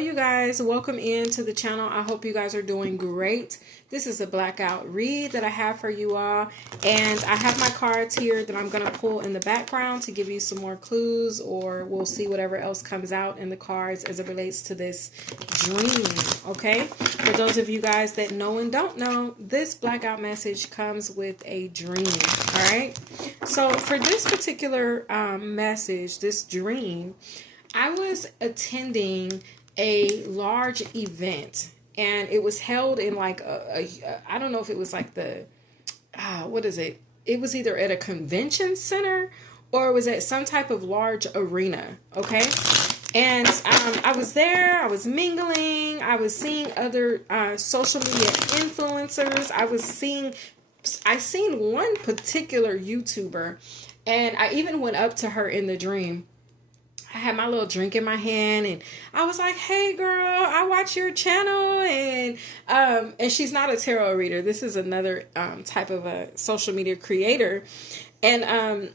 you guys, welcome into the channel. I hope you guys are doing great. This is a blackout read that I have for you all, and I have my cards here that I'm going to pull in the background to give you some more clues, or we'll see whatever else comes out in the cards as it relates to this dream. Okay, for those of you guys that know and don't know, this blackout message comes with a dream. All right, so for this particular message, this dream, I was attending a large event, and it was held in like I don't know if it was like the, what is it? It was either at a convention center or it was at some type of large arena. Okay. And I was there, I was mingling, I was seeing other social media influencers. I seen one particular YouTuber, and I even went up to her in the dream. I had my little drink in my hand, and I was like, "Hey, girl, I watch your channel." And she's not a tarot reader. This is another type of a social media creator, and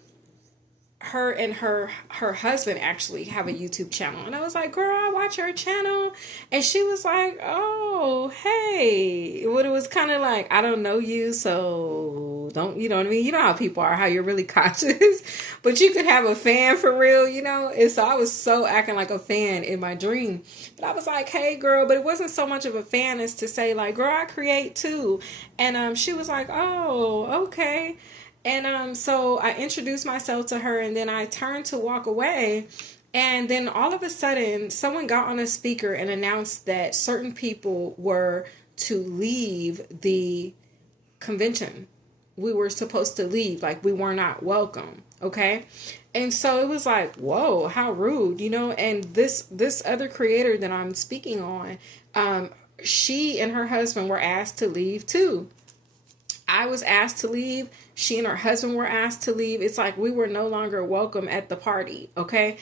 her and her husband actually have a YouTube channel. And I was like, "Girl, I watch her channel." And she was like, "Oh, hey." What it was kind of like, "I don't know you, so don't," you know what I mean? You know how people are, how you're really cautious, but you could have a fan for real, you know? And so I was so acting like a fan in my dream. But I was like, "Hey, girl," but it wasn't so much of a fan as to say like, "Girl, I create too." And she was like, "Oh, okay." And so I introduced myself to her, and then I turned to walk away. And then all of a sudden, someone got on a speaker and announced that certain people were to leave the convention. We were supposed to leave, like we were not welcome. Okay. And so it was like, whoa, how rude, you know? And this other creator that I'm speaking on, she and her husband were asked to leave too. I was asked to leave. She and her husband were asked to leave. It's like we were no longer welcome at the party, okay?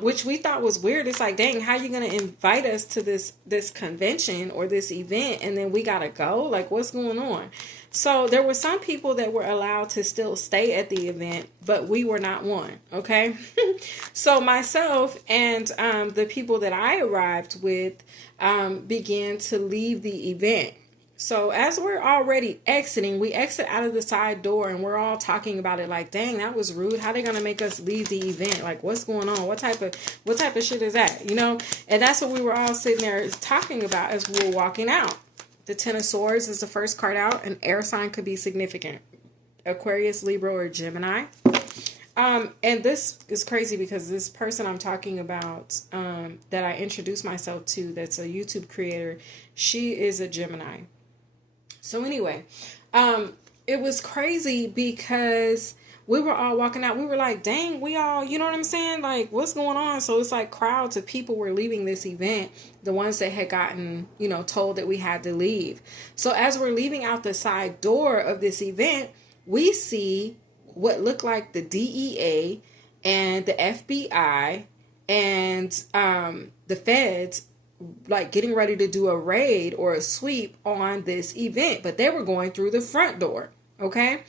Which we thought was weird. It's like, dang, how are you going to invite us to this convention or this event, and then we got to go? Like, what's going on? So there were some people that were allowed to still stay at the event, but we were not one, okay? So myself and the people that I arrived with began to leave the event. So as we're already exiting, we exit out of the side door, and we're all talking about it like, dang, that was rude. How they going to make us leave the event? Like, what's going on? What type of shit is that? You know? And that's what we were all sitting there talking about as we were walking out. The Ten of Swords is the first card out. An air sign could be significant. Aquarius, Libra, or Gemini. And this is crazy because this person I'm talking about, that I introduced myself to, that's a YouTube creator, she is a Gemini. So anyway, it was crazy because we were all walking out. We were like, dang, we all, you know what I'm saying? Like, what's going on? So it's like crowds of people were leaving this event, the ones that had gotten, you know, told that we had to leave. So as we're leaving out the side door of this event, we see what looked like the DEA and the FBI and the feds, like getting ready to do a raid or a sweep on this event, but they were going through the front door. Okay.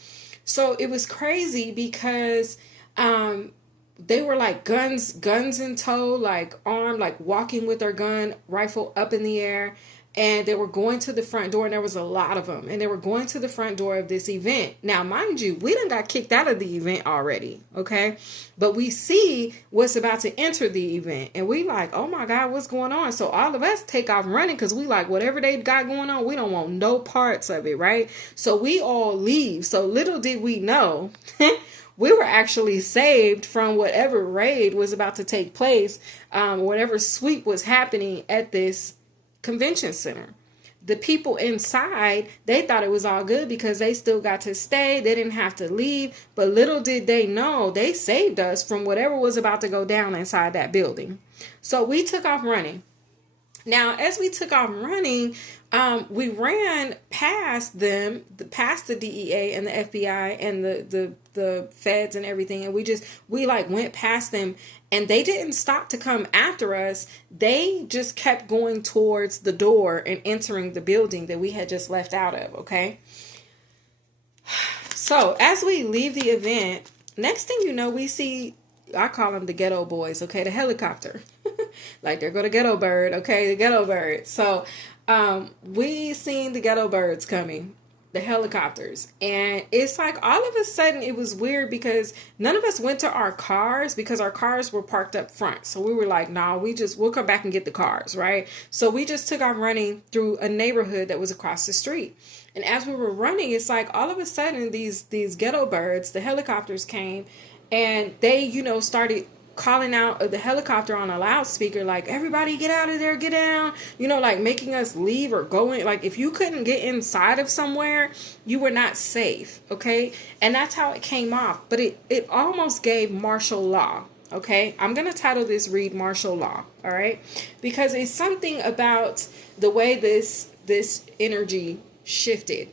So it was crazy because, they were like guns in tow, like armed, like walking with their gun, rifle up in the air. And they were going to the front door, and there was a lot of them. And they were going to the front door of this event. Now, mind you, we done got kicked out of the event already, okay? But we see what's about to enter the event. And we like, oh my God, what's going on? So all of us take off running because we like, whatever they got going on, we don't want no parts of it, right? So we all leave. So little did we know, we were actually saved from whatever raid was about to take place, whatever sweep was happening at this convention center. The people inside, they thought it was all good because they still got to stay. They didn't have to leave. But little did they know, they saved us from whatever was about to go down inside that building. So we took off running. Now, as we took off running, we ran past them, past the DEA and the FBI and the feds and everything. And we like went past them, and they didn't stop to come after us. They just kept going towards the door and entering the building that we had just left out of. Okay. So as we leave the event, next thing you know, we see I call them the ghetto boys, okay, the helicopter. Like, there go the ghetto bird, okay, the ghetto bird. So we seen the ghetto birds coming, the helicopters, and it's like all of a sudden it was weird because none of us went to our cars because our cars were parked up front. So we were like, nah, we'll come back and get the cars, right? So we just took off running through a neighborhood that was across the street. And as we were running, it's like all of a sudden these ghetto birds, the helicopters came, and they, started calling out of the helicopter on a loudspeaker, like, everybody get out of there, get down, like making us leave or go in. Like, if you couldn't get inside of somewhere, you were not safe, okay? And that's how it came off. But it almost gave martial law, okay? I'm going to title this read Martial Law, all right? Because it's something about the way this energy shifted.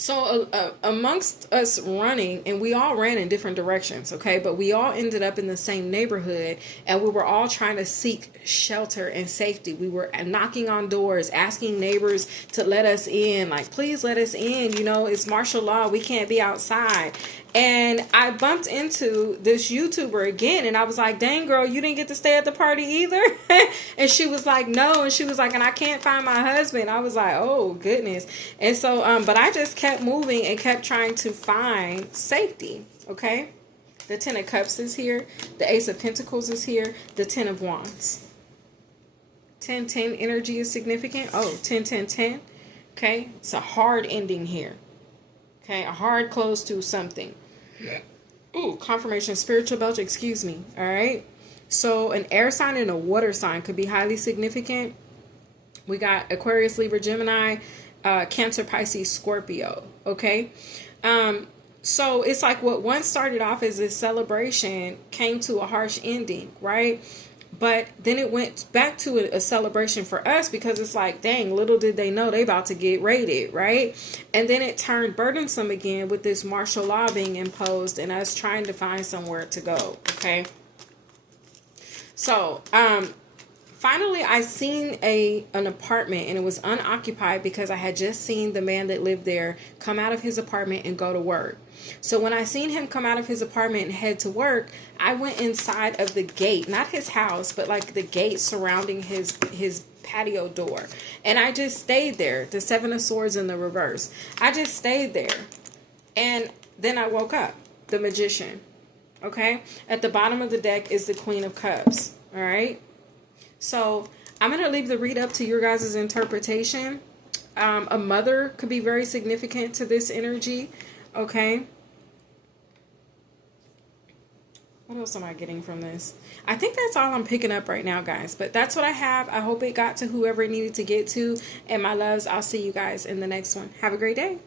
So amongst us running, and we all ran in different directions, okay? But we all ended up in the same neighborhood, and we were all trying to seek shelter and safety. We were knocking on doors, asking neighbors to let us in, like, please let us in. It's martial law. We can't be outside. And I bumped into this YouTuber again, and I was like, dang, girl, you didn't get to stay at the party either? And she was like, no. And she was like, and I can't find my husband. I was like, oh, goodness. And so, but I just kept moving and kept trying to find safety, okay? The Ten of Cups is here. The Ace of Pentacles is here. The Ten of Wands. 10-10 energy is significant. Oh, 10-10-10. Okay? It's a hard ending here. Okay, a hard close to something. Ooh, confirmation, spiritual belt, excuse me. All right. So an air sign and a water sign could be highly significant. We got Aquarius, Libra, Gemini, Cancer, Pisces, Scorpio. Okay. So it's like what once started off as a celebration came to a harsh ending, right? But then it went back to a celebration for us because it's like, dang, little did they know they about to get raided, right? And then it turned burdensome again with this martial law being imposed and us trying to find somewhere to go, okay? So, finally, I seen an apartment, and it was unoccupied because I had just seen the man that lived there come out of his apartment and go to work. So when I seen him come out of his apartment and head to work, I went inside of the gate, not his house, but like the gate surrounding his patio door. And I just stayed there. The Seven of Swords in the reverse. I just stayed there. And then I woke up. The Magician. Okay? At the bottom of the deck is the Queen of Cups. All right? So I'm going to leave the read up to your guys' interpretation. A mother could be very significant to this energy. Okay. What else am I getting from this? I think that's all I'm picking up right now, guys. But that's what I have. I hope it got to whoever it needed to get to. And my loves, I'll see you guys in the next one. Have a great day.